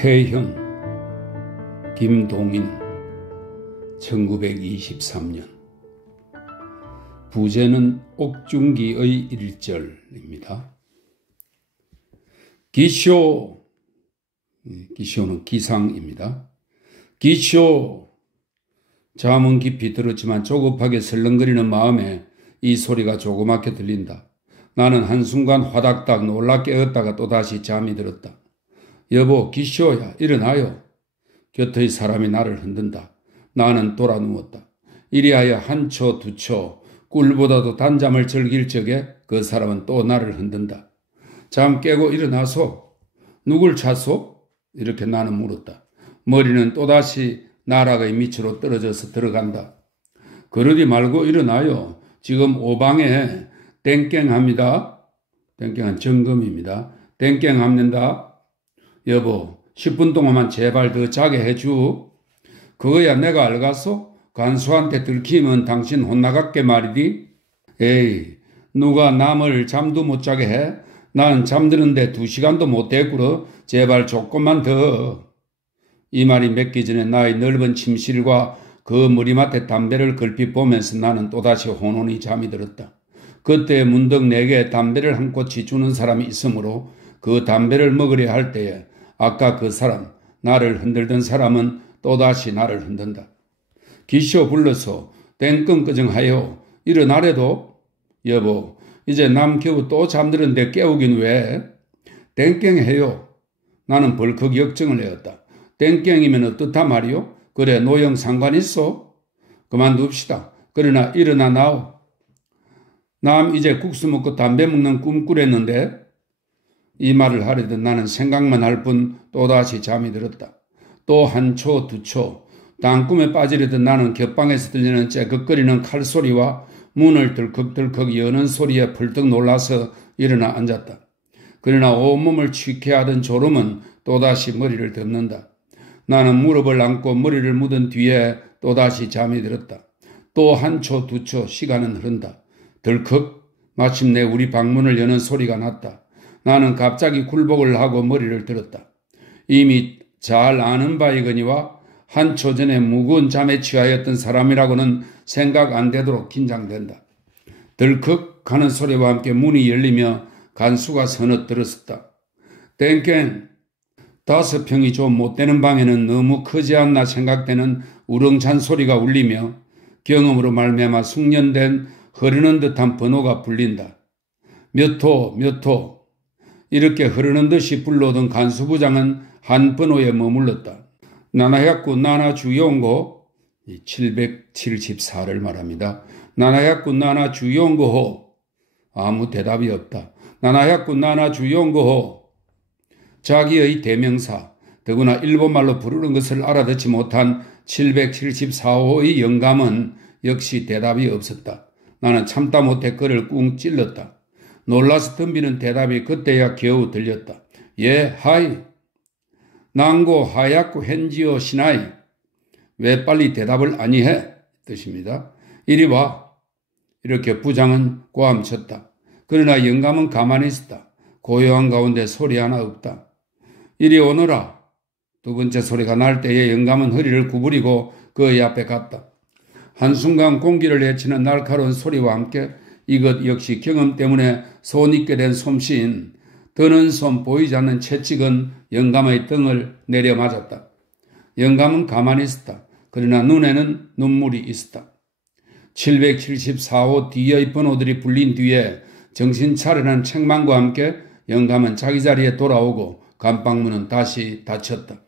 태형, 김동인, 1923년. 부제는 옥중기의 1절입니다. 기쇼, 기쇼는 기상입니다. 기쇼, 잠은 깊이 들었지만 조급하게 설렁거리는 마음에 이 소리가 조그맣게 들린다. 나는 한순간 화닥닥 놀라 깨었다가 또다시 잠이 들었다. 여보, 기쇼야, 일어나요. 곁의 사람이 나를 흔든다. 나는 돌아 누웠다. 이리하여 한 초, 두 초, 꿀보다도 단잠을 즐길 적에 그 사람은 또 나를 흔든다. 잠 깨고 일어나소? 누굴 찾소? 이렇게 나는 물었다. 머리는 또다시 나락의 밑으로 떨어져서 들어간다. 그러지 말고 일어나요. 지금 오방에 땡깽합니다. 땡깽은 점검입니다. 땡깽합니다. 여보, 10분 동안만 제발 더 자게 해주. 그거야 내가 알겠소? 간수한테 들키면 당신 혼나갔게 말이디. 에이, 누가 남을 잠도 못 자게 해? 난 잠드는데 2시간도 못 됐구러. 제발 조금만 더. 이 말이 맺기 전에 나의 넓은 침실과 그 머리맡에 담배를 걸핏 보면서 나는 또다시 혼혼히 잠이 들었다. 그때 문득 내게 담배를 한 꼬치 주는 사람이 있으므로 그 담배를 먹으려 할 때에 아까 그 사람, 나를 흔들던 사람은 또다시 나를 흔든다. 기쇼 불러서 땡끙끄정하여 일어나래도. 여보, 이제 남 겨우 또 잠들었는데 깨우긴 왜? 땡깽해요. 나는 벌컥 역정을 내었다. 땡깽이면 어떻다 말이요? 그래, 노형 상관 있어? 그만둡시다. 그러나 일어나 나오. 남 이제 국수 먹고 담배 먹는 꿈 꾸랬는데. 이 말을 하려던 나는 생각만 할 뿐 또다시 잠이 들었다. 또 한 초, 두 초, 땅꿈에 빠지려던 나는 곁방에서 들리는 째긋거리는 칼소리와 문을 덜컥덜컥 여는 소리에 벌떡 놀라서 일어나 앉았다. 그러나 온몸을 취케하던 졸음은 또다시 머리를 덮는다. 나는 무릎을 안고 머리를 묻은 뒤에 또다시 잠이 들었다. 또 한 초, 두 초, 시간은 흐른다. 덜컥 마침내 우리 방문을 여는 소리가 났다. 나는 갑자기 굴복을 하고 머리를 들었다. 이미 잘 아는 바이거니와 한 초 전에 무거운 잠에 취하였던 사람이라고는 생각 안 되도록 긴장된다. 덜컥 하는 소리와 함께 문이 열리며 간수가 서너 들었었다. 땡깽, 5평이 좀 못되는 방에는 너무 크지 않나 생각되는 우렁찬 소리가 울리며 경험으로 말미암아 숙련된 흐르는 듯한 번호가 불린다. 몇 호, 몇 호. 이렇게 흐르는 듯이 불러오던 간수부장은 한 번호에 머물렀다. 나나야쿠 나나 주용고, 774를 말합니다. 나나야쿠 나나 주용고호. 아무 대답이 없다. 나나야쿠 나나 주용고호. 자기의 대명사, 더구나 일본말로 부르는 것을 알아듣지 못한 774호의 영감은 역시 대답이 없었다. 나는 참다 못해 그를 꿍 찔렀다. 놀라서 덤비는 대답이 그때야 겨우 들렸다. 예, 하이. 난고 하야쿠 헨지오 시나이. 왜 빨리 대답을 아니해? 뜻입니다. 이리 와. 이렇게 부장은 고함쳤다. 그러나 영감은 가만히 있었다. 고요한 가운데 소리 하나 없다. 이리 오너라. 두 번째 소리가 날 때에 영감은 허리를 구부리고 그의 앞에 갔다. 한순간 공기를 헤치는 날카로운 소리와 함께 이것 역시 경험 때문에 손익게 된 솜씨인 드는 손 보이지 않는 채찍은 영감의 등을 내려 맞았다. 영감은 가만히 있었다. 그러나 눈에는 눈물이 있었다. 774호 뒤의 번호들이 불린 뒤에 정신 차려난 책망과 함께 영감은 자기 자리에 돌아오고 감방문은 다시 닫혔다.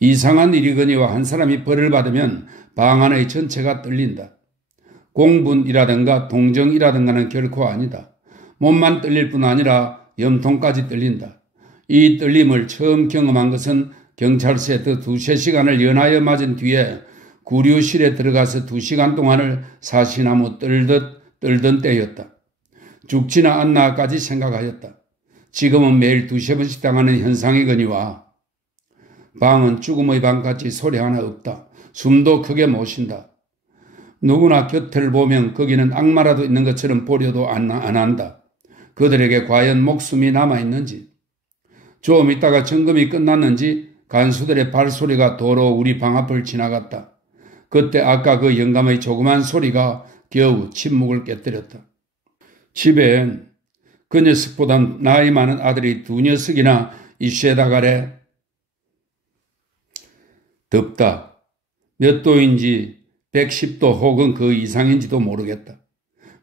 이상한 일이거니와 한 사람이 벌을 받으면 방 안의 전체가 떨린다. 공분이라든가 동정이라든가는 결코 아니다. 몸만 떨릴 뿐 아니라 염통까지 떨린다. 이 떨림을 처음 경험한 것은 경찰서에 더 2~3시간을 연하여 맞은 뒤에 구류실에 들어가서 2시간 동안을 사시나무 떨던 때였다. 죽지나 않나까지 생각하였다. 지금은 매일 2~3번씩 당하는 현상이거니와 방은 죽음의 방같이 소리 하나 없다. 숨도 크게 못 쉰다. 누구나 곁을 보면 거기는 악마라도 있는 것처럼 보려도 안 한다. 그들에게 과연 목숨이 남아있는지. 좀 있다가 점검이 끝났는지 간수들의 발소리가 도로 우리 방 앞을 지나갔다. 그때 아까 그 영감의 조그만 소리가 겨우 침묵을 깨뜨렸다. 집엔 그 녀석보단 나이 많은 아들이 두 녀석이나 이쉐다 가래. 덥다. 몇 도인지 110도 혹은 그 이상인지도 모르겠다.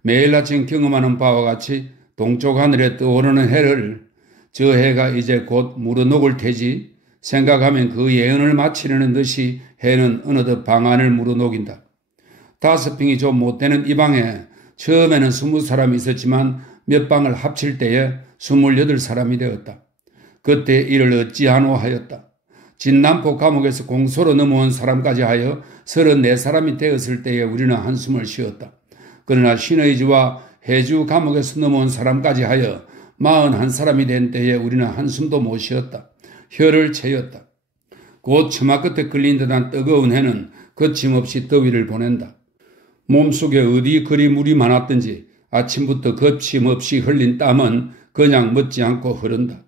매일 아침 경험하는 바와 같이 동쪽 하늘에 떠오르는 해를 저 해가 이제 곧 물어녹을 테지 생각하면 그 예언을 마치려는 듯이 해는 어느덧 방 안을 물어녹인다. 5평이 좀 못되는 이 방에 처음에는 20사람이 있었지만 몇 방을 합칠 때에 28사람이 되었다. 그때 이를 어찌하노 하였다. 진남포 감옥에서 공소로 넘어온 사람까지 하여 34사람이 되었을 때에 우리는 한숨을 쉬었다. 그러나 신의지와 해주 감옥에서 넘어온 사람까지 하여 41사람이 된 때에 우리는 한숨도 못 쉬었다. 혀를 채였다. 곧 처마 끝에 걸린 듯한 뜨거운 해는 거침없이 더위를 보낸다. 몸속에 어디 그리 물이 많았든지 아침부터 거침없이 흘린 땀은 그냥 멎지 않고 흐른다.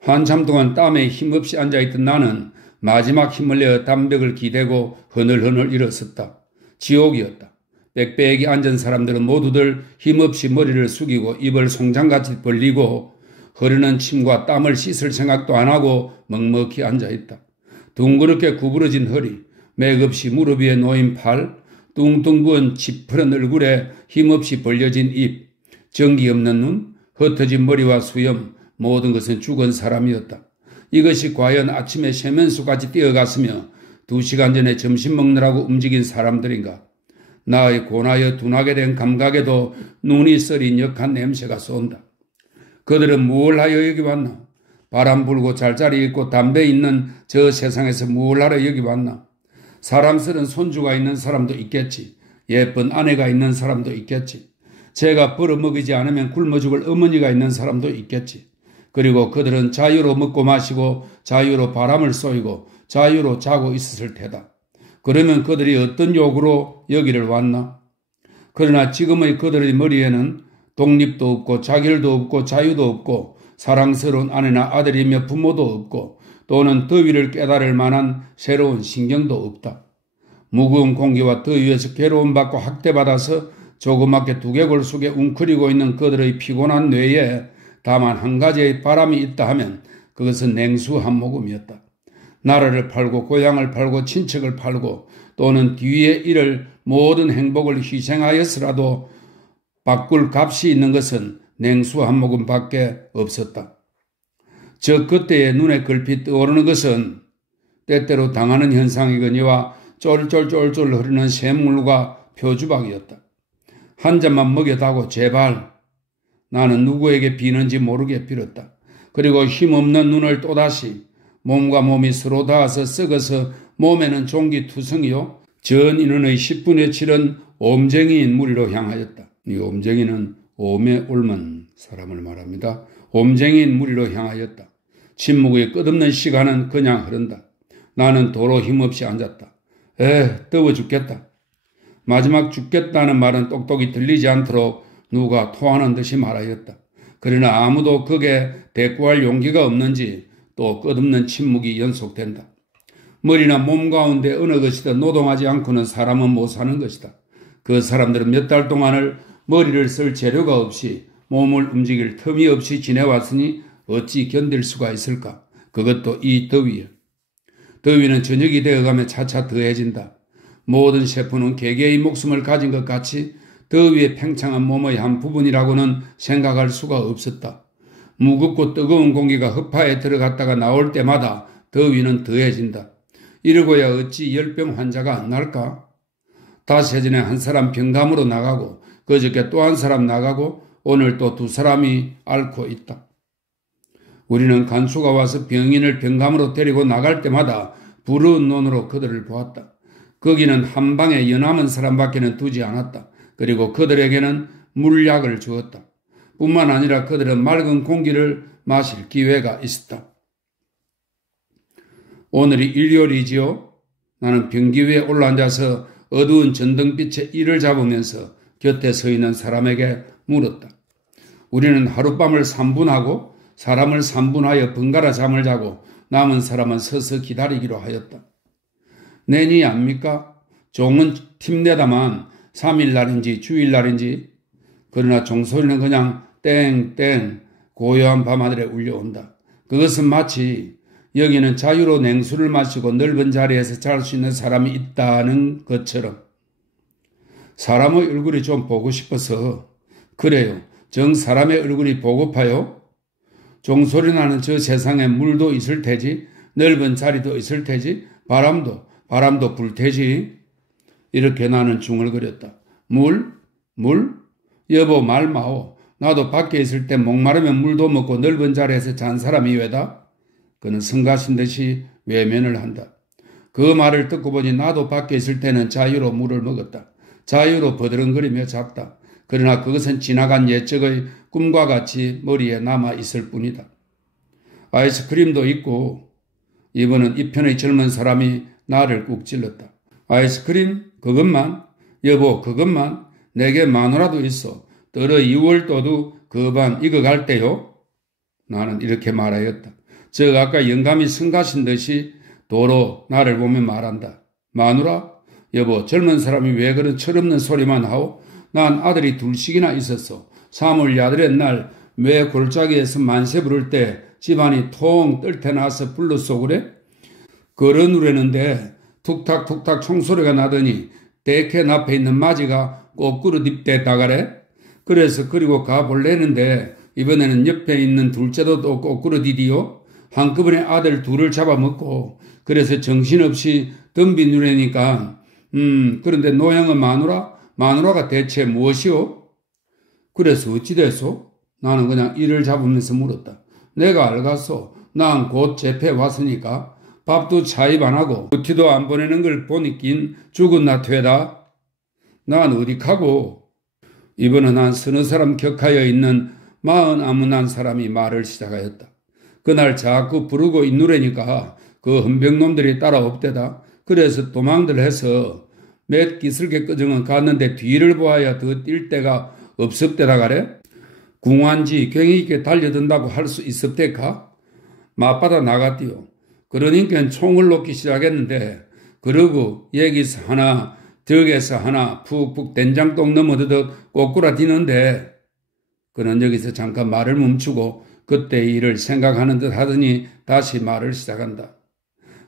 한참 동안 땀에 힘없이 앉아있던 나는 마지막 힘을 내어 담벽을 기대고 흐늘흐늘 일어섰다. 지옥이었다. 빽빽이 앉은 사람들은 모두들 힘없이 머리를 숙이고 입을 송장같이 벌리고 흐르는 침과 땀을 씻을 생각도 안 하고 먹먹히 앉아있다. 둥그렇게 구부러진 허리, 맥없이 무릎 위에 놓인 팔, 뚱뚱 부은 찌푸른 얼굴에 힘없이 벌려진 입, 전기 없는 눈, 흩어진 머리와 수염, 모든 것은 죽은 사람이었다. 이것이 과연 아침에 세면수까지 뛰어갔으며 2시간 전에 점심 먹느라고 움직인 사람들인가? 나의 고나여 둔하게 된 감각에도 눈이 썰인 역한 냄새가 쏜다. 그들은 뭘 하여 여기 왔나? 바람 불고 잘자리 있고 담배 있는 저 세상에서 뭘 하러 여기 왔나? 사람스런 손주가 있는 사람도 있겠지. 예쁜 아내가 있는 사람도 있겠지. 제가 벌어먹이지 않으면 굶어 죽을 어머니가 있는 사람도 있겠지. 그리고 그들은 자유로 먹고 마시고 자유로 바람을 쏘이고 자유로 자고 있었을 테다. 그러면 그들이 어떤 욕으로 여기를 왔나? 그러나 지금의 그들의 머리에는 독립도 없고 자결도 없고 자유도 없고 사랑스러운 아내나 아들이며 부모도 없고 또는 더위를 깨달을 만한 새로운 신경도 없다. 무거운 공기와 더위에서 괴로움받고 학대받아서 조그맣게 두개골 속에 웅크리고 있는 그들의 피곤한 뇌에 다만 한 가지의 바람이 있다 하면 그것은 냉수 한 모금이었다. 나라를 팔고 고향을 팔고 친척을 팔고 또는 뒤에 이를 모든 행복을 희생하였으라도 바꿀 값이 있는 것은 냉수 한 모금밖에 없었다. 저 그때의 눈에 걸핏 떠오르는 것은 때때로 당하는 현상이거니와 쫄쫄쫄쫄 흐르는 샘물과 표주박이었다. 한 잔만 먹여다고 제발. 나는 누구에게 비는지 모르게 빌었다. 그리고 힘없는 눈을 또다시 몸과 몸이 서로 닿아서 썩어서 몸에는 종기투성이요 전 인원의 10분의 7은 옴쟁이인 무리로 향하였다. 이 옴쟁이는 옴에 옮은 사람을 말합니다. 옴쟁이인 무리로 향하였다. 침묵의 끝없는 시간은 그냥 흐른다. 나는 도로 힘없이 앉았다. 더워 죽겠다. 마지막 죽겠다는 말은 똑똑히 들리지 않도록 누가 토하는 듯이 말하였다. 그러나 아무도 그게 대꾸할 용기가 없는지 또 끝없는 침묵이 연속된다. 머리나 몸 가운데 어느 것이든 노동하지 않고는 사람은 못 사는 것이다. 그 사람들은 몇 달 동안을 머리를 쓸 재료가 없이 몸을 움직일 틈이 없이 지내왔으니 어찌 견딜 수가 있을까? 그것도 이 더위에. 더위는 저녁이 되어가며 차차 더해진다. 모든 셰프는 개개의 목숨을 가진 것 같이 더위에 팽창한 몸의 한 부분이라고는 생각할 수가 없었다. 무겁고 뜨거운 공기가 흡하에 들어갔다가 나올 때마다 더위는 더해진다. 이러고야 어찌 열병 환자가 안 날까? 닷새 전에 한 사람 병감으로 나가고 그저께 또 한 사람 나가고 오늘 또 2사람이 앓고 있다. 우리는 간수가 와서 병인을 병감으로 데리고 나갈 때마다 부러운 눈으로 그들을 보았다. 거기는 한 방에 연함은 사람밖에는 두지 않았다. 그리고 그들에게는 물약을 주었다. 뿐만 아니라 그들은 맑은 공기를 마실 기회가 있었다. 오늘이 일요일이지요. 나는 변기 위에 올라앉아서 어두운 전등빛에 이를 잡으면서 곁에 서 있는 사람에게 물었다. 우리는 하룻밤을 3분하고 사람을 3분하여 번갈아 잠을 자고 남은 사람은 서서 기다리기로 하였다. 내니 압니까? 종은 팀내다만 3일날인지 주일날인지 그러나 종소리는 그냥 땡땡 고요한 밤하늘에 울려온다. 그것은 마치 여기는 자유로 냉수를 마시고 넓은 자리에서 잘 수 있는 사람이 있다는 것처럼 사람의 얼굴이 좀 보고 싶어서 그래요. 정 사람의 얼굴이 보고파요. 종소리 나는 저 세상에 물도 있을 테지 넓은 자리도 있을 테지 바람도 불 테지 이렇게 나는 중얼거렸다. 물? 여보 말 마오. 나도 밖에 있을 때 목마르면 물도 먹고 넓은 자리에서 잔 사람이 왜다? 그는 성가신 듯이 외면을 한다. 그 말을 듣고 보니 나도 밖에 있을 때는 자유로 물을 먹었다. 자유로 버드렁거리며 잤다. 그러나 그것은 지나간 옛적의 꿈과 같이 머리에 남아 있을 뿐이다. 아이스크림도 있고 이번은 이편의 젊은 사람이 나를 꾹 찔렀다. 아이스크림? 그것만? 여보 그것만? 내게 마누라도 있어. 떨어 2월도도 그 밤 익어갈 때요? 나는 이렇게 말하였다. 저 아까 영감이 성가신 듯이 도로 나를 보며 말한다. 마누라? 여보 젊은 사람이 왜 그런 철없는 소리만 하오? 난 아들이 둘씩이나 있었어. 3월 야들의 날 매 골짜기에서 만세 부를 때 집안이 통 떨테 나서 불렀소 그래? 걸어 누르는데 툭탁툭탁 총소리가 나더니 대캔 앞에 있는 마지가 거꾸로 딥대다가래? 그래서 그리고 가볼래는데 이번에는 옆에 있는 둘째도 또 거꾸로 디디요? 한꺼번에 아들 둘을 잡아먹고 그래서 정신없이 덤비 누르니까 그런데 노형은 마누라가 대체 무엇이오? 그래서 어찌 됐소? 나는 그냥 이를 잡으면서 물었다. 내가 알겠소. 난 곧 재패 왔으니까 밥도 차입 안 하고 어티도 안 보내는 걸 보니긴 죽은 나 되다. 난 어디 가고 이번은 한 서너 사람 격하여 있는 마흔 아무난 사람이 말을 시작하였다. 그날 자꾸 부르고 있누래니까 그 헌병놈들이 따라옵대다. 그래서 도망들 해서 몇 기슬개 끄정은 갔는데 뒤를 보아야 더 뛸 데가 없었대다 가래. 궁한지 경이 있게 달려든다고 할 수 있었대까? 맞받아 나갔디요. 그러니까 총을 놓기 시작했는데 그러고 여기서 하나 저기서 하나 푹푹 된장똥 넘어듯 꼬꾸라디는데 그는 여기서 잠깐 말을 멈추고 그때 일을 생각하는 듯 하더니 다시 말을 시작한다.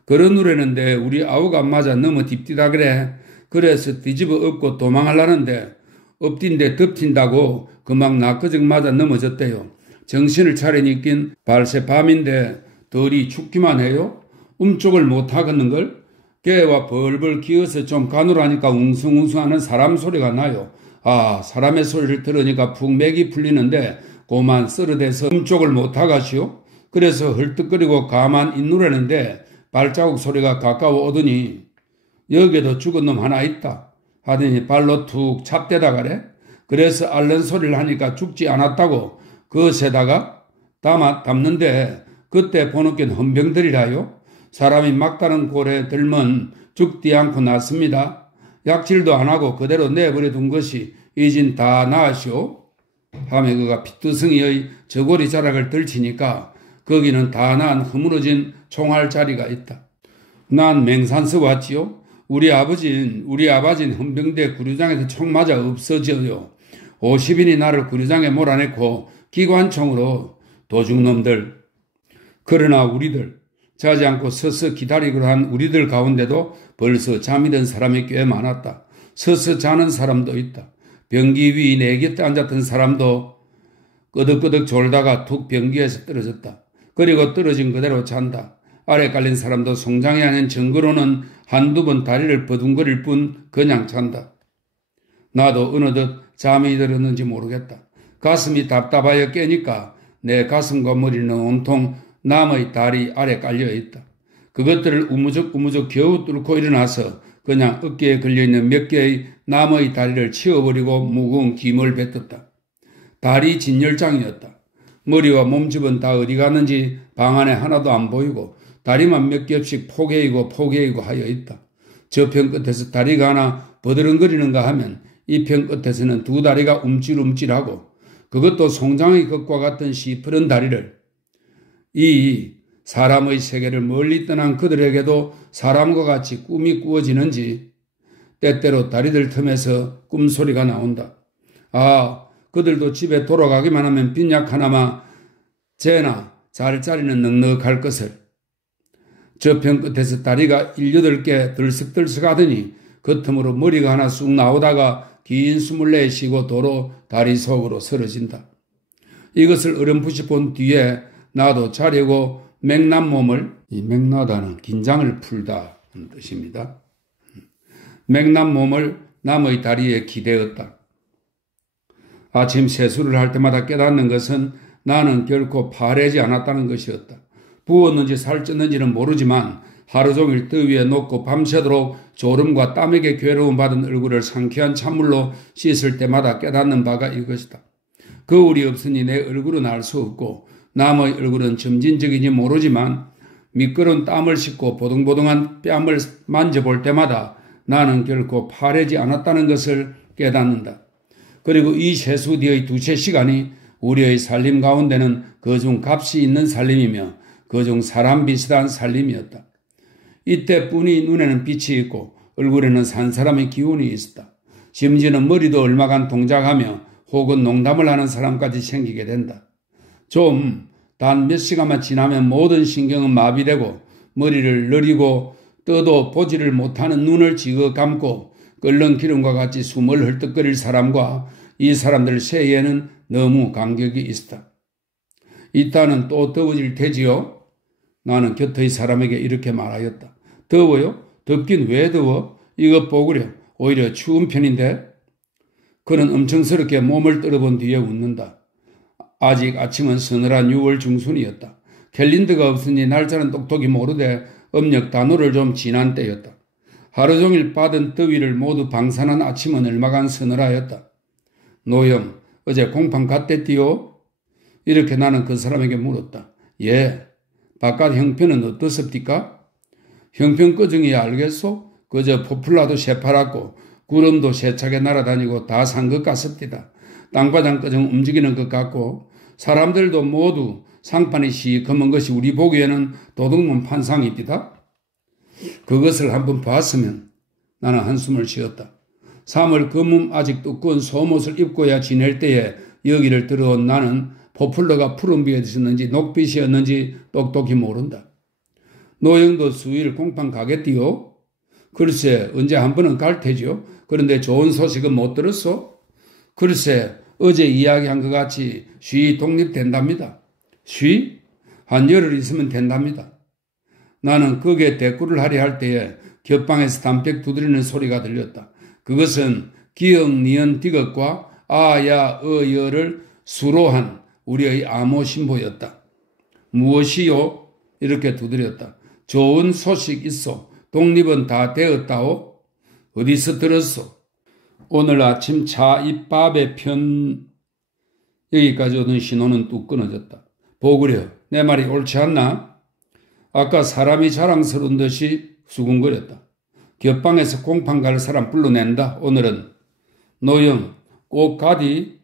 그런 노래는데 우리 아우가 안 맞아 너무 딥디다 그래. 그래서 뒤집어 엎고 도망하려는데 엎딘데 덮친다고 금방 나끄정 맞아 넘어졌대요. 정신을 차리니긴 발새 밤인데 덜이 춥기만 해요. 움쪽을 못하겠는걸? 개와 벌벌 기어서 좀 가누라니까 웅숭웅숭하는 사람 소리가 나요. 아 사람의 소리를 들으니까 푹 맥이 풀리는데 고만 썰어대서 움쪽을 못하가시오. 그래서 헐떡거리고 가만 있누라는데 발자국 소리가 가까워 오더니 여기에도 죽은 놈 하나 있다 하더니 발로 툭 찹대다 가래. 그래서 앓는 소리를 하니까 죽지 않았다고 그것에다가 담는데 그때 보는겐 헌병들이라요. 사람이 막다른 골에 들면 죽지 않고 났습니다. 약질도 안 하고 그대로 내버려 둔 것이 이진 다 나으시오. 하며 그가 피투성이의 저고리 자락을 들치니까 거기는 다 난 허물어진 총알 자리가 있다. 난 맹산서 왔지요. 우리 아버진 헌병대 구류장에서 총 맞아 없어져요. 50인이 나를 구류장에 몰아내고 기관총으로 도둑놈들. 그러나 우리들 자지 않고 서서 기다리기로 한 우리들 가운데도 벌써 잠이 든 사람이 꽤 많았다. 서서 자는 사람도 있다. 변기 위 내 곁에 앉았던 사람도 끄덕끄덕 졸다가 툭 변기에서 떨어졌다. 그리고 떨어진 그대로 잔다. 아래 깔린 사람도 송장이 아닌 증거로는 한두 번 다리를 버둥거릴 뿐 그냥 잔다. 나도 어느덧 잠이 들었는지 모르겠다. 가슴이 답답하여 깨니까 내 가슴과 머리는 온통 남의 다리 아래 깔려있다. 그것들을 우무적 겨우 뚫고 일어나서 그냥 어깨에 걸려있는 몇 개의 남의 다리를 치워버리고 무거운 김을 뱉었다. 다리 진열장이었다. 머리와 몸집은 다 어디 갔는지 방 안에 하나도 안 보이고 다리만 몇 겹씩 포개이고 하여 있다. 저편 끝에서 다리가 하나 버드렁거리는가 하면 이 편 끝에서는 두 다리가 움찔움찔하고 그것도 송장의 것과 같은 시퍼런 다리를 이 사람의 세계를 멀리 떠난 그들에게도 사람과 같이 꿈이 꾸어지는지 때때로 다리들 틈에서 꿈소리가 나온다. 아, 그들도 집에 돌아가기만 하면 빈약 하나만 재나 자리는 넉넉할 것을. 저편 끝에서 다리가 7개 들썩들썩 하더니 그 틈으로 머리가 하나 쑥 나오다가 긴 숨을 내쉬고 도로 다리 속으로 쓰러진다. 이것을 어렴풋이 본 뒤에 나도 자려고 맥난 몸을, 이 맥나다는 긴장을 풀다 하는 뜻입니다. 맥난 몸을 남의 다리에 기대었다. 아침 세수를 할 때마다 깨닫는 것은 나는 결코 파래지 않았다는 것이었다. 부었는지 살쪘는지는 모르지만 하루 종일 더위에 녹고 밤새도록 졸음과 땀에게 괴로움받은 얼굴을 상쾌한 찬물로 씻을 때마다 깨닫는 바가 이것이다. 거울이 없으니 내 얼굴은 알 수 없고 남의 얼굴은 점진적인지 모르지만 미끄러운 땀을 씻고 보동보동한 뺨을 만져볼 때마다 나는 결코 파래지 않았다는 것을 깨닫는다. 그리고 이 세수 뒤의 2-3시간이 우리의 살림 가운데는 그중 값이 있는 살림이며 그중 사람 비슷한 살림이었다. 이때뿐이 눈에는 빛이 있고 얼굴에는 산 사람의 기운이 있었다. 심지어는 머리도 얼마간 동작하며 혹은 농담을 하는 사람까지 생기게 된다. 좀 단 몇 시간만 지나면 모든 신경은 마비되고 머리를 내리고 떠도 보지를 못하는 눈을 지어 감고 끓는 기름과 같이 숨을 헐떡거릴 사람과 이 사람들 사이에는 너무 간격이 있었다. 이따는 또 더워질 테지요? 나는 곁의 사람에게 이렇게 말하였다. 더워요? 덥긴 왜 더워? 이것 보구려. 오히려 추운 편인데? 그는 엄청스럽게 몸을 떨어본 뒤에 웃는다. 아직 아침은 서늘한 6월 중순이었다. 캘린더가 없으니 날짜는 똑똑히 모르되 음력 단오를 좀 지난 때였다. 하루 종일 받은 더위를 모두 방산한 아침은 얼마간 서늘하였다. 노형, 어제 공판 갔댔디요? 이렇게 나는 그 사람에게 물었다. 예, 바깥 형편은 어떻습니까? 형편꺼정이야 알겠소? 그저 포플라도 새파랗고 구름도 세차게 날아다니고 다 산 것 같습니다. 땅바닥꺼정 움직이는 것 같고 사람들도 모두 상판이 시커먼 것이 우리 보기에는 도둑놈 판상입니다. 그것을 한번 봤으면 나는 한숨을 쉬었다. 3월 금음 아직 두꺼운 속옷을 입고야 지낼 때에 여기를 들어온 나는 포플러가 푸른빛이었는지 녹빛이었는지 똑똑히 모른다. 노영도 수일 공판 가겠디요? 글쎄 언제 한 번은 갈 테죠. 그런데 좋은 소식은 못 들었소? 글쎄 어제 이야기한 것 같이 쉬 독립된답니다. 쉬? 한 열흘 있으면 된답니다. 나는 거기에 대꾸를 하려 할 때에 겹방에서 담백 두드리는 소리가 들렸다. 그것은 기역, 니은, 디귿과 아야, 어여를 수로한 우리의 암호 신보였다. 무엇이요? 이렇게 두드렸다. 좋은 소식 있어. 독립은 다 되었다오? 어디서 들었소? 오늘 아침 차 입밥의 편 여기까지 오던 신호는 뚝 끊어졌다. 보구려, 내 말이 옳지 않나? 아까 사람이 자랑스러운 듯이 수군거렸다. 겹방에서 공판 갈 사람 불러낸다. 오늘은 노영 꼭 가디?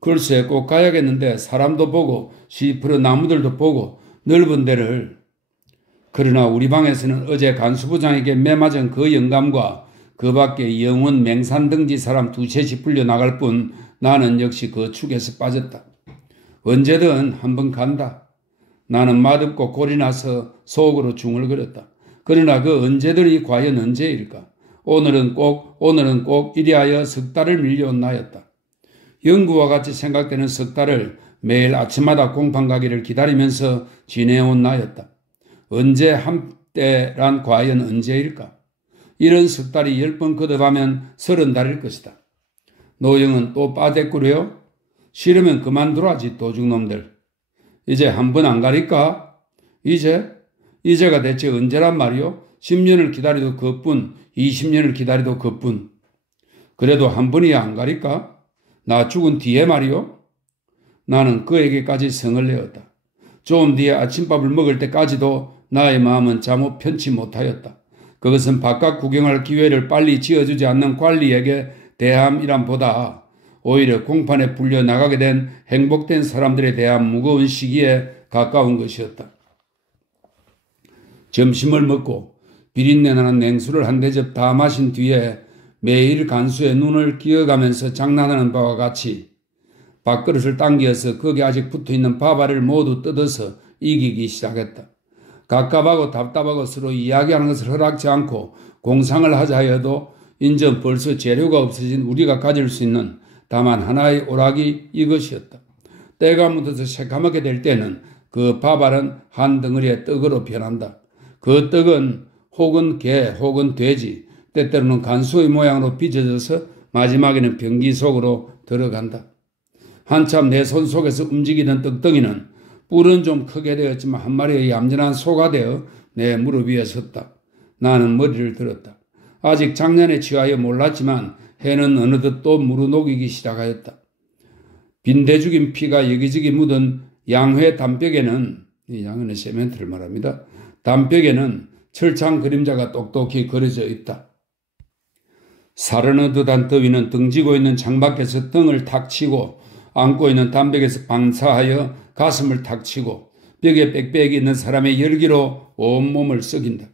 글쎄 꼭 가야겠는데 사람도 보고 시푸른 나무들도 보고 넓은 데를. 그러나 우리 방에서는 어제 간수부장에게 매맞은 그 영감과 그 밖에 영원 맹산등지 사람 2-3씩 불려나갈 뿐 나는 역시 그 축에서 빠졌다. 언제든 한번 간다. 나는 맛없고 골이 나서 속으로 중얼거렸다. 그러나 그 언제들이 과연 언제일까? 오늘은 꼭 이리하여 석 달을 밀려온 나였다. 영구와 같이 생각되는 석 달을 매일 아침마다 공판 가기를 기다리면서 지내온 나였다. 언제 한때란 과연 언제일까? 이런 석 달이 10번 거듭하면 30달일 것이다. 노영은 또 빠댔구려? 싫으면 그만두라지 도둑놈들. 이제 한 번 안 가릴까? 이제가 대체 언제란 말이오? 10년을 기다려도 그뿐, 20년을 기다려도 그뿐. 그래도 한 번이야 안 가릴까? 나 죽은 뒤에 말이오? 나는 그에게까지 성을 내었다. 좀 뒤에 아침밥을 먹을 때까지도 나의 마음은 잠옷 편치 못하였다. 그것은 바깥 구경할 기회를 빨리 지어주지 않는 관리에게 대함이란보다 오히려 공판에 불려 나가게 된 행복된 사람들에 대한 무거운 시기에 가까운 것이었다. 점심을 먹고 비린내나는 냉수를 한 대접 다 마신 뒤에 매일 간수의 눈을 기어가면서 장난하는 바와 같이 밥그릇을 당겨서 거기 아직 붙어있는 밥알을 모두 뜯어서 이기기 시작했다. 갑갑하고 답답하고 서로 이야기하는 것을 허락지 않고 공상을 하자 해도 인전 벌써 재료가 없어진 우리가 가질 수 있는 다만 하나의 오락이 이것이었다. 때가 묻어서 새까맣게 될 때는 그 밥알은 한 덩어리의 떡으로 변한다. 그 떡은 혹은 개 혹은 돼지 때때로는 간수의 모양으로 빚어져서 마지막에는 변기 속으로 들어간다. 한참 내 손 속에서 움직이던 떡덩이는 뿔은 좀 크게 되었지만 한 마리의 얌전한 소가 되어 내 무릎 위에 섰다. 나는 머리를 들었다. 아직 작년에 취하여 몰랐지만 해는 어느덧 또 무르녹이기 시작하였다. 빈대죽인 피가 여기저기 묻은 양회 담벽에는, 이 양회는 세멘트를 말합니다. 담벽에는 철창 그림자가 똑똑히 그려져 있다. 사르느듯한 더위는 등지고 있는 창밖에서 등을 탁 치고 안고 있는 담벽에서 방사하여 가슴을 탁 치고 벽에 빽빽이 있는 사람의 열기로 온몸을 썩인다.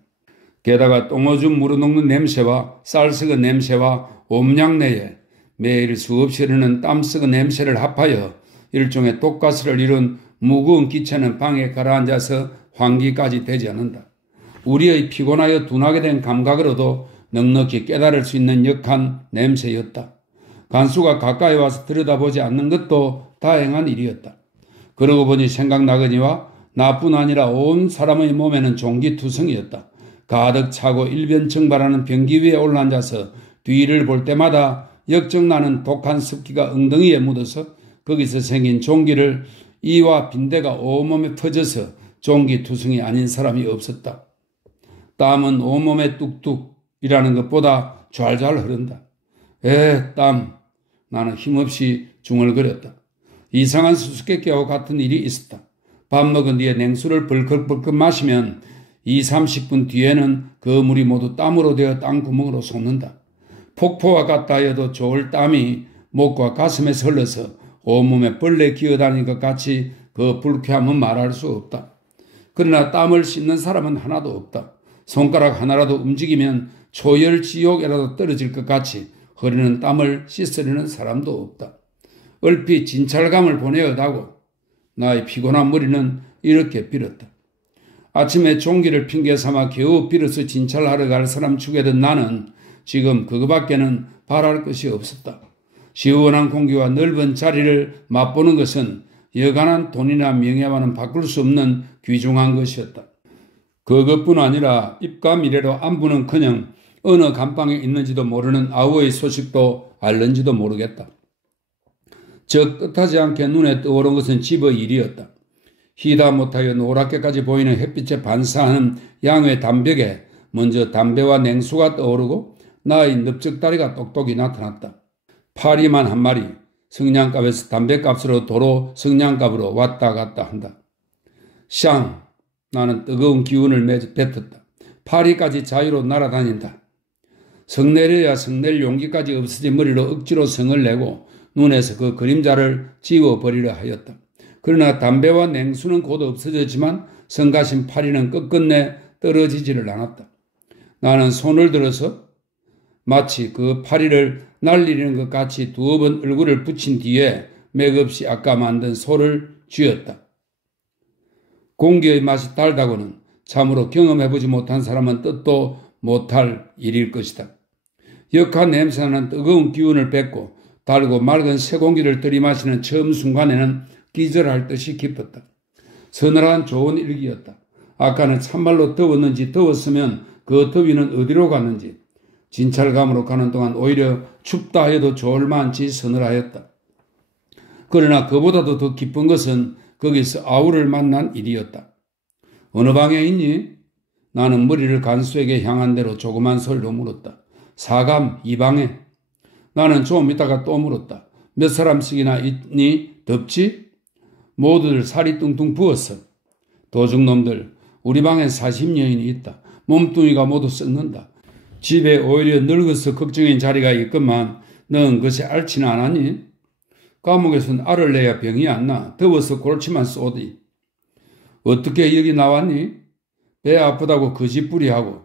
게다가 똥오줌 무르녹는 냄새와 쌀썩은 냄새와 옴양내에 매일 수없이 흐르는 땀썩은 냄새를 합하여 일종의 독가스를 이룬 무거운 기체는 방에 가라앉아서 환기까지 되지 않는다. 우리의 피곤하여 둔하게 된 감각으로도 넉넉히 깨달을 수 있는 역한 냄새였다. 간수가 가까이 와서 들여다보지 않는 것도 다행한 일이었다. 그러고 보니 생각나거니와 나뿐 아니라 온 사람의 몸에는 종기투성이었다. 가득 차고 일변증발하는 변기 위에 올라앉아서 뒤를 볼 때마다 역정나는 독한 습기가 엉덩이에 묻어서 거기서 생긴 종기를 이와 빈대가 온몸에 퍼져서 종기투성이 아닌 사람이 없었다. 땀은 온몸에 뚝뚝이라는 것보다 좔좔 흐른다. 땀. 나는 힘없이 중얼거렸다. 이상한 수수께끼와 같은 일이 있었다. 밥 먹은 뒤에 냉수를 벌컥벌컥 마시면 20-30분 뒤에는 그 물이 모두 땀으로 되어 땅구멍으로 솟는다. 폭포와 같다 해도 좋을 땀이 목과 가슴에서 흘러서 온몸에 벌레 기어다니는 것 같이 그 불쾌함은 말할 수 없다. 그러나 땀을 씻는 사람은 하나도 없다. 손가락 하나라도 움직이면 초열지옥에라도 떨어질 것 같이 흐르는 땀을 씻으려는 사람도 없다. 얼핏 진찰감을 보내어다고 나의 피곤한 머리는 이렇게 빌었다. 아침에 종기를 핑계 삼아 겨우 빌어서 진찰하러 갈 사람 축에던 나는 지금 그거밖에는 바랄 것이 없었다. 시원한 공기와 넓은 자리를 맛보는 것은 여간한 돈이나 명예와는 바꿀 수 없는 귀중한 것이었다. 그것뿐 아니라 입과 미래로 안부는커녕 어느 감방에 있는지도 모르는 아우의 소식도 알는지도 모르겠다. 저 뜻하지 않게 눈에 떠오른 것은 집의 일이었다. 희다 못하여 노랗게까지 보이는 햇빛에 반사하는 양의 담벽에 먼저 담배와 냉수가 떠오르고 나의 넓적다리가 똑똑히 나타났다. 파리만 한 마리, 성냥갑에서 담배값으로 도로 성냥갑으로 왔다 갔다 한다. 샹! 나는 뜨거운 기운을 뱉었다. 파리까지 자유로 날아다닌다. 성내려야 성낼 용기까지 없어진 머리로 억지로 성을 내고 눈에서 그 그림자를 지워버리려 하였다. 그러나 담배와 냉수는 곧 없어졌지만 성가신 파리는 끝끝내 떨어지지를 않았다. 나는 손을 들어서 마치 그 파리를 날리는 것 같이 두어 번 얼굴을 붙인 뒤에 맥없이 아까 만든 소를 쥐었다. 공기의 맛이 달다고는 참으로 경험해보지 못한 사람은 뜻도 못할 일일 것이다. 역한 냄새나는 뜨거운 기운을 뱉고 달고 맑은 새 공기를 들이마시는 처음 순간에는 기절할 듯이 기뻤다. 서늘한 좋은 일기였다. 아까는 참말로 더웠는지 더웠으면 그 더위는 어디로 갔는지 진찰감으로 가는 동안 오히려 춥다 해도 좋을만치 서늘하였다. 그러나 그보다도 더 기쁜 것은 거기서 아우를 만난 일이었다. 어느 방에 있니? 나는 머리를 간수에게 향한 대로 조그만 소리로 물었다. 사감 이 방에. 나는 좀 있다가 또 물었다. 몇 사람씩이나 있니? 덥지? 모두들 살이 뚱뚱 부었어. 도둑놈들, 우리 방에 40여인이 있다. 몸뚱이가 모두 썩는다. 집에 오히려 늙어서 걱정인 자리가 있건만 넌 그새 앓지는 않았니? 감옥에서는 알을 내야 병이 안 나. 더워서 골치만 쏘디. 어떻게 여기 나왔니? 배 아프다고 거짓부리하고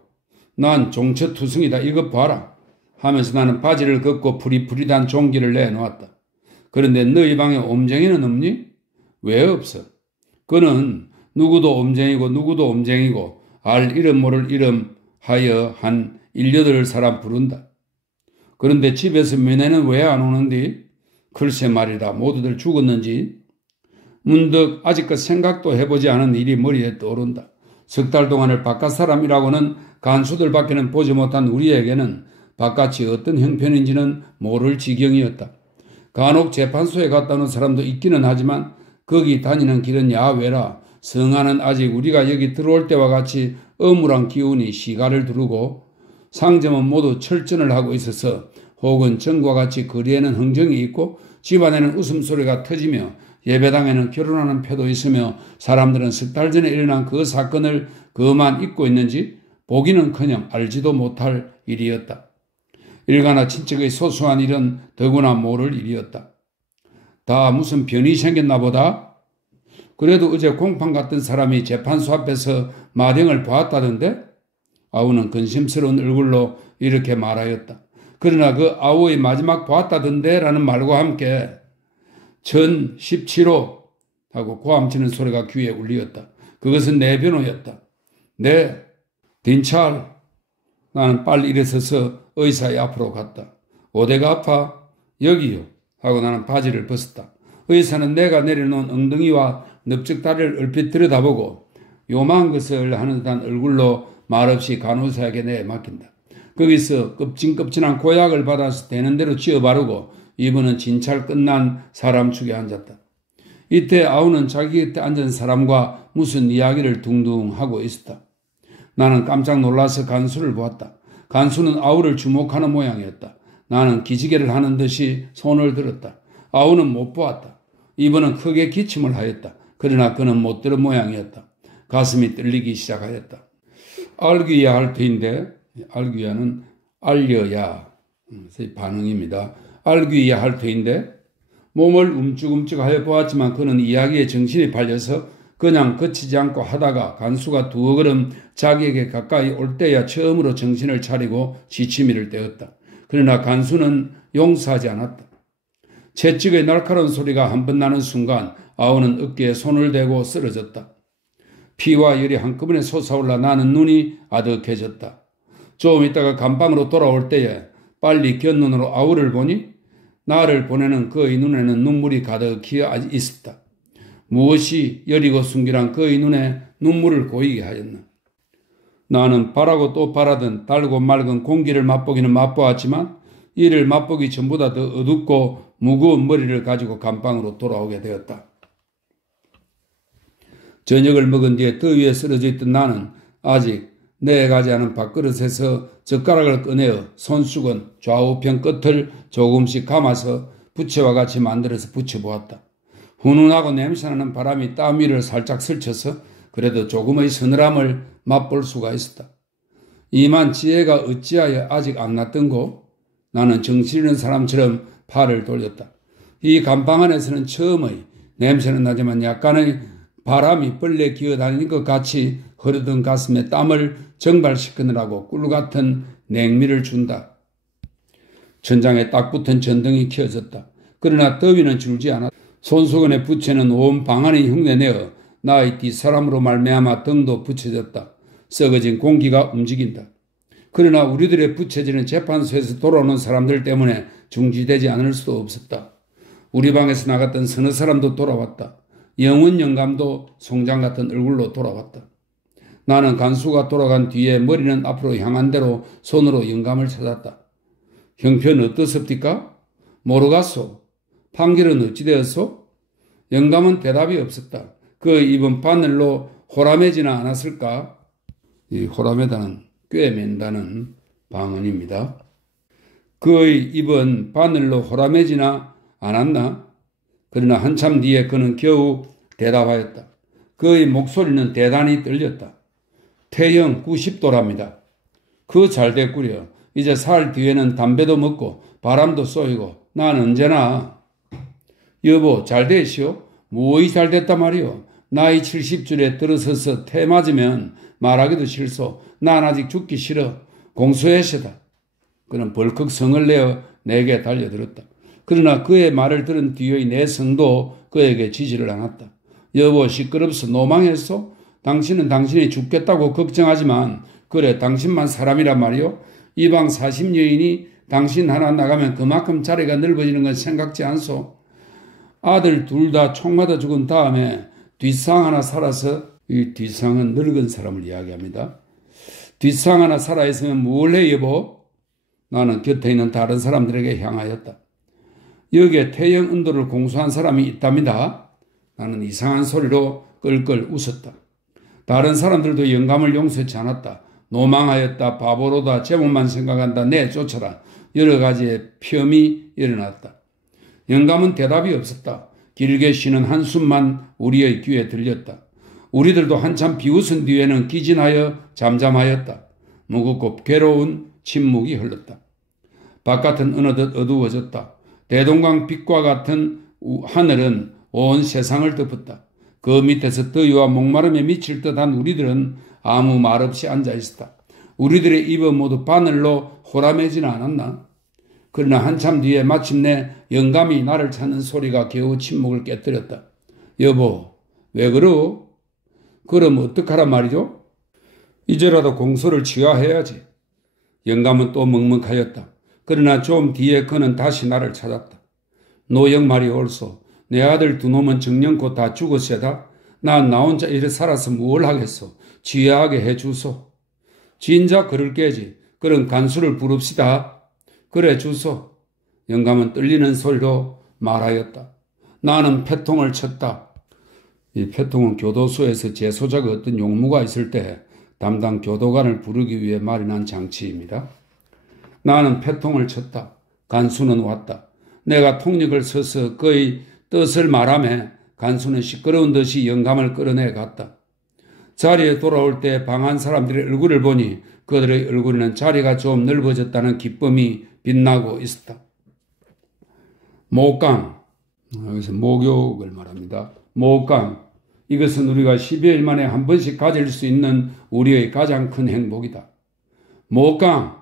난 종처투성이다 이것 봐라 하면서 나는 바지를 걷고 프리프리단 종기를 내놓았다. 그런데 너희 방에 옴쟁이는 없니? 왜 없어? 그는 누구도 옴쟁이고 누구도 옴쟁이고 알 이름 모를 이름 하여 한 18사람 부른다. 그런데 집에서 면회는 왜 안 오는디? 글쎄 말이다. 모두들 죽었는지. 문득 아직껏 생각도 해보지 않은 일이 머리에 떠오른다. 석 달 동안을 바깥 사람이라고는 간수들밖에는 보지 못한 우리에게는 바깥이 어떤 형편인지는 모를 지경이었다. 간혹 재판소에 갔다 오는 사람도 있기는 하지만 거기 다니는 길은 야외라 성안은 아직 우리가 여기 들어올 때와 같이 어물한 기운이 시가를 두르고 상점은 모두 철전을 하고 있어서 혹은 전과 같이 거리에는 흥정이 있고 집안에는 웃음소리가 터지며 예배당에는 결혼하는 패도 있으며 사람들은 석 달 전에 일어난 그 사건을 그만 잊고 있는지 보기는커녕 알지도 못할 일이었다. 일가나 친척의 소소한 일은 더구나 모를 일이었다. 다 무슨 변이 생겼나 보다? 그래도 어제 공판 같은 사람이 재판소 앞에서 마령을 보았다던데? 아우는 근심스러운 얼굴로 이렇게 말하였다. 그러나 그 아우의 마지막 보았다던데 라는 말과 함께 1017호 하고 고함치는 소리가 귀에 울리었다. 그것은 내 변호였다. 네, 딘찰. 나는 빨리 일어서서 의사의 앞으로 갔다. 어디가 아파? 여기요. 하고 나는 바지를 벗었다. 의사는 내가 내려놓은 엉덩이와 넓적다리를 얼핏 들여다보고 요망한 것을 하는 듯한 얼굴로 말없이 간호사에게 내맡긴다. 거기서 껍진껍진한 고약을 받아서 되는 대로 쥐어 바르고 이번은 진찰 끝난 사람 축에 앉았다. 이때 아우는 자기 곁에 앉은 사람과 무슨 이야기를 둥둥 하고 있었다. 나는 깜짝 놀라서 간수를 보았다. 간수는 아우를 주목하는 모양이었다. 나는 기지개를 하는 듯이 손을 들었다. 아우는 못 보았다. 이번은 크게 기침을 하였다. 그러나 그는 못 들은 모양이었다. 가슴이 떨리기 시작하였다. 알귀야 할 터인데 알귀야는 알려야 반응입니다. 알귀야 할 터인데 몸을 움찔움찔하여 보았지만 그는 이야기에 정신이 팔려서 그냥 거치지 않고 하다가 간수가 두어 걸음 자기에게 가까이 올 때야 처음으로 정신을 차리고 지치미를 떼었다. 그러나 간수는 용서하지 않았다. 채찍의 날카로운 소리가 한 번 나는 순간 아우는 어깨에 손을 대고 쓰러졌다. 피와 열이 한꺼번에 솟아올라 나는 눈이 아득해졌다. 좀 있다가 감방으로 돌아올 때에 빨리 곁눈으로 아우를 보니 나를 보내는 그의 눈에는 눈물이 가득히 있었다. 무엇이 여리고 순결한 그의 눈에 눈물을 고이게 하였나. 나는 바라고 또 바라던 달고 맑은 공기를 맛보기는 맛보았지만 이를 맛보기 전보다 더 어둡고 무거운 머리를 가지고 감방으로 돌아오게 되었다. 저녁을 먹은 뒤에 더위에 쓰러져 있던 나는 아직 내가지 않은 밥그릇에서 젓가락을 꺼내어 손수건 좌우편 끝을 조금씩 감아서 부채와 같이 만들어서 붙여보았다. 훈훈하고 냄새나는 바람이 땀 위를 살짝 스쳐서 그래도 조금의 서늘함을 맛볼 수가 있었다. 이만 지혜가 어찌하여 아직 안 났던고? 나는 정신 잃은 사람처럼 팔을 돌렸다. 이 감방 안에서는 처음의 냄새는 나지만 약간의 바람이 벌레 기어다니는 것 같이 흐르던 가슴에 땀을 정발시키느라고 꿀같은 냉미를 준다. 천장에 딱 붙은 전등이 켜졌다. 그러나 더위는 줄지 않았다. 손수건의 부채는 온 방안이 흉내내어 나의 뒷사람으로 말미암아 등도 붙여졌다. 썩어진 공기가 움직인다. 그러나 우리들의 부채질은 재판소에서 돌아오는 사람들 때문에 중지되지 않을 수도 없었다. 우리 방에서 나갔던 서너 사람도 돌아왔다. 영원 영감도 송장 같은 얼굴로 돌아왔다. 나는 간수가 돌아간 뒤에 머리는 앞으로 향한 대로 손으로 영감을 찾았다. 형편 어떻습니까? 모르겠소. 판결은 어찌 되었소? 영감은 대답이 없었다. 그 입은 바늘로 호람해지나 않았을까? 이 호람에다는 꿰맨다는 방언입니다. 그의 입은 바늘로 호람해지나 않았나? 그러나 한참 뒤에 그는 겨우 대답하였다. 그의 목소리는 대단히 떨렸다. 태형 90도랍니다. 그 잘 됐구려. 이제 살 뒤에는 담배도 먹고 바람도 쏘이고 난 언제나. 여보 잘 됐시오? 무엇이 잘 됐단 말이오? 나이 70줄에 들어서서 태 맞으면 말하기도 싫소. 난 아직 죽기 싫어. 공수해시다. 그는 벌컥 성을 내어 내게 달려들었다. 그러나 그의 말을 들은 뒤의 내 성도 그에게 지지를 않았다. 여보, 시끄럽소. 노망했소? 당신은 당신이 죽겠다고 걱정하지만 그래, 당신만 사람이란 말이요. 이방 40여인이 당신 하나 나가면 그만큼 자리가 넓어지는 건 생각지 않소. 아들 둘 다 총 맞아 죽은 다음에 뒷상 하나 살아서, 이 뒷상은 늙은 사람을 이야기합니다. 뒷상 하나 살아있으면 뭘 해, 여보? 나는 곁에 있는 다른 사람들에게 향하였다. 여기에 태영 은도를 공수한 사람이 있답니다. 나는 이상한 소리로 끌끌 웃었다. 다른 사람들도 영감을 용서치 않았다. 노망하였다. 바보로다. 제목만 생각한다. 내쫓아라. 여러 가지의 폄이 일어났다. 영감은 대답이 없었다. 길게 쉬는 한숨만 우리의 귀에 들렸다. 우리들도 한참 비웃은 뒤에는 기진하여 잠잠하였다. 무겁고 괴로운 침묵이 흘렀다. 바깥은 어느덧 어두워졌다. 대동강 빛과 같은 하늘은 온 세상을 덮었다. 그 밑에서 더위와 목마름에 미칠 듯한 우리들은 아무 말 없이 앉아있었다. 우리들의 입은 모두 바늘로 호람해지는 않았나? 그러나 한참 뒤에 마침내 영감이 나를 찾는 소리가 겨우 침묵을 깨뜨렸다. 여보, 왜 그러? 그럼 어떡하란 말이죠? 이제라도 공소를 취하해야지. 영감은 또 먹먹하였다. 그러나 좀 뒤에 그는 다시 나를 찾았다. 노영 말이 옳소. 내 아들 두 놈은 정년코 다 죽었세다. 난 나 혼자 이래 살아서 뭘 하겠소. 취하게 해주소. 진작 그럴 게지. 그럼 간수를 부릅시다. 그래 주소. 영감은 떨리는 소리로 말하였다. 나는 패통을 쳤다. 이 패통은 교도소에서 재소자가 어떤 용무가 있을 때 담당 교도관을 부르기 위해 마련한 장치입니다. 나는 패통을 쳤다. 간수는 왔다. 내가 통역을 서서 그의 뜻을 말하며 간수는 시끄러운 듯이 영감을 끌어내 갔다. 자리에 돌아올 때 방한 사람들의 얼굴을 보니 그들의 얼굴에는 자리가 좀 넓어졌다는 기쁨이 빛나고 있었다. 목강, 여기서 목욕을 말합니다. 목강, 이것은 우리가 12일 만에 한 번씩 가질 수 있는 우리의 가장 큰 행복이다. 목강,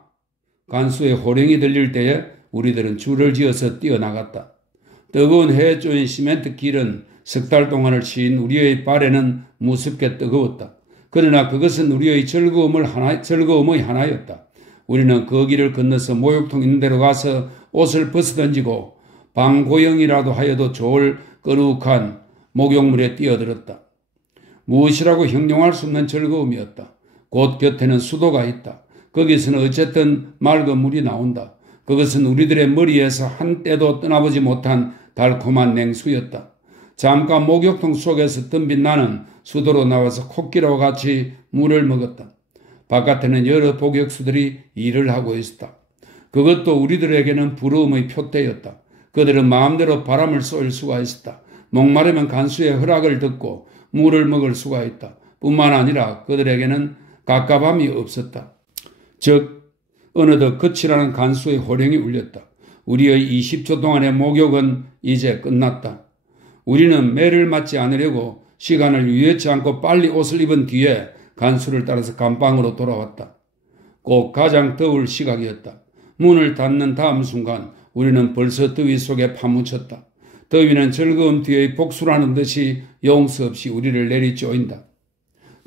간수의 호령이 들릴 때에 우리들은 줄을 지어서 뛰어나갔다. 뜨거운 해에 쪼인 시멘트 길은 석 달 동안을 치인 우리의 발에는 무섭게 뜨거웠다. 그러나 그것은 우리의 즐거움의 하나였다. 우리는 그 길을 건너서 목욕통 있는 데로 가서 옷을 벗어던지고 방고영이라도 하여도 좋을 거룩한 목욕물에 뛰어들었다. 무엇이라고 형용할 수 없는 즐거움이었다. 곧 곁에는 수도가 있다. 거기서는 어쨌든 맑은 물이 나온다. 그것은 우리들의 머리에서 한때도 떠나보지 못한 달콤한 냉수였다. 잠깐 목욕통 속에서 덤빈 나는 수도로 나와서 코끼리와 같이 물을 먹었다. 바깥에는 여러 복역수들이 일을 하고 있었다. 그것도 우리들에게는 부러움의 표대였다. 그들은 마음대로 바람을 쏠 수가 있었다. 목마르면 간수의 허락을 듣고 물을 먹을 수가 있다. 뿐만 아니라 그들에게는 갑갑함이 없었다. 즉 어느덧 끝이라는 간수의 호령이 울렸다. 우리의 20초 동안의 목욕은 이제 끝났다. 우리는 매를 맞지 않으려고 시간을 유예치 않고 빨리 옷을 입은 뒤에 간수를 따라서 감방으로 돌아왔다. 꼭 가장 더울 시각이었다. 문을 닫는 다음 순간 우리는 벌써 더위 속에 파묻혔다. 더위는 즐거움 뒤의 복수라는 듯이 용서 없이 우리를 내리쪼인다.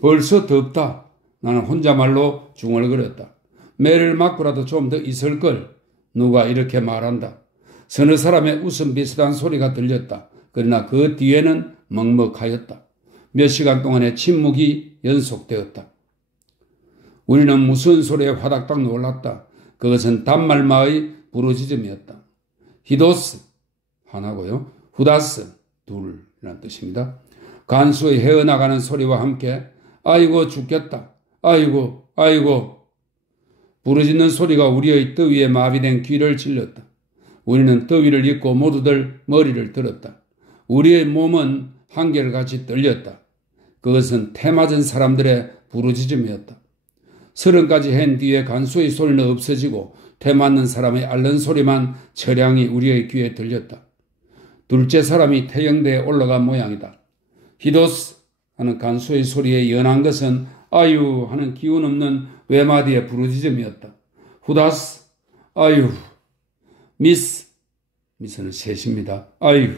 벌써 덥다. 나는 혼자말로 중얼거렸다. 매를 맞고라도 좀 더 있을걸. 누가 이렇게 말한다. 서너 사람의 웃음 비슷한 소리가 들렸다. 그러나 그 뒤에는 먹먹하였다. 몇 시간 동안의 침묵이 연속되었다. 우리는 무슨 소리에 화닥닥 놀랐다. 그것은 단말마의 부르짖음이었다. 히도스 하나고요. 후다스 둘이라는 뜻입니다. 간수의 헤어나가는 소리와 함께 아이고 죽겠다. 아이고 아이고 부르짖는 소리가 우리의 더위에 마비된 귀를 찔렀다. 우리는 더위를 잊고 모두들 머리를 들었다. 우리의 몸은 한결같이 떨렸다. 그것은 태 맞은 사람들의 부르짖음이었다. 30가지 한 뒤에 간수의 소리는 없어지고 태 맞는 사람의 앓는 소리만 처량히 우리의 귀에 들렸다. 둘째 사람이 태영대에 올라간 모양이다. 히도스 하는 간수의 소리에 연한 것은 아유 하는 기운 없는 외마디의 부르짖음이었다. 후다스, 아유, 미스는 셋입니다. 아유,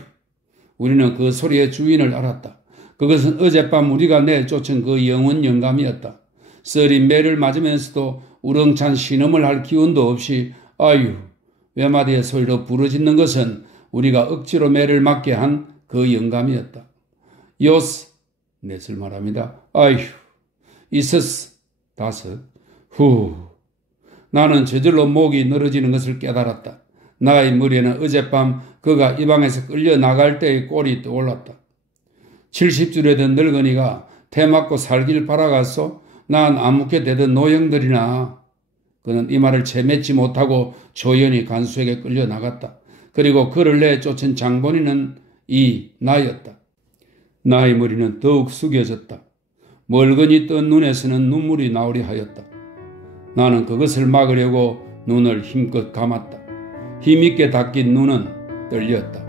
우리는 그 소리의 주인을 알았다. 그것은 어젯밤 우리가 내쫓은 그 영혼 영감이었다. 썰이 매를 맞으면서도 우렁찬 신음을 할 기운도 없이 아유, 외마디의 소리로 부르짖는 것은 우리가 억지로 매를 맞게 한 그 영감이었다. 요스, 넷을 말합니다. 아휴, 이서스, 다섯, 후. 나는 저절로 목이 늘어지는 것을 깨달았다. 나의 머리에는 어젯밤 그가 이 방에서 끌려 나갈 때의 꼴이 떠올랐다. 70줄에 된 늙은이가 태 맞고 살길 바라갔소. 난 아무게 되던 노형들이나. 그는 이 말을 채 맺지 못하고 조연히 간수에게 끌려 나갔다. 그리고 그를 내쫓은 장본인은 이 나였다. 나의 머리는 더욱 숙여졌다. 멀거니 뜬 눈에서는 눈물이 나오려 하였다. 나는 그것을 막으려고 눈을 힘껏 감았다. 힘있게 닫힌 눈은 떨렸다.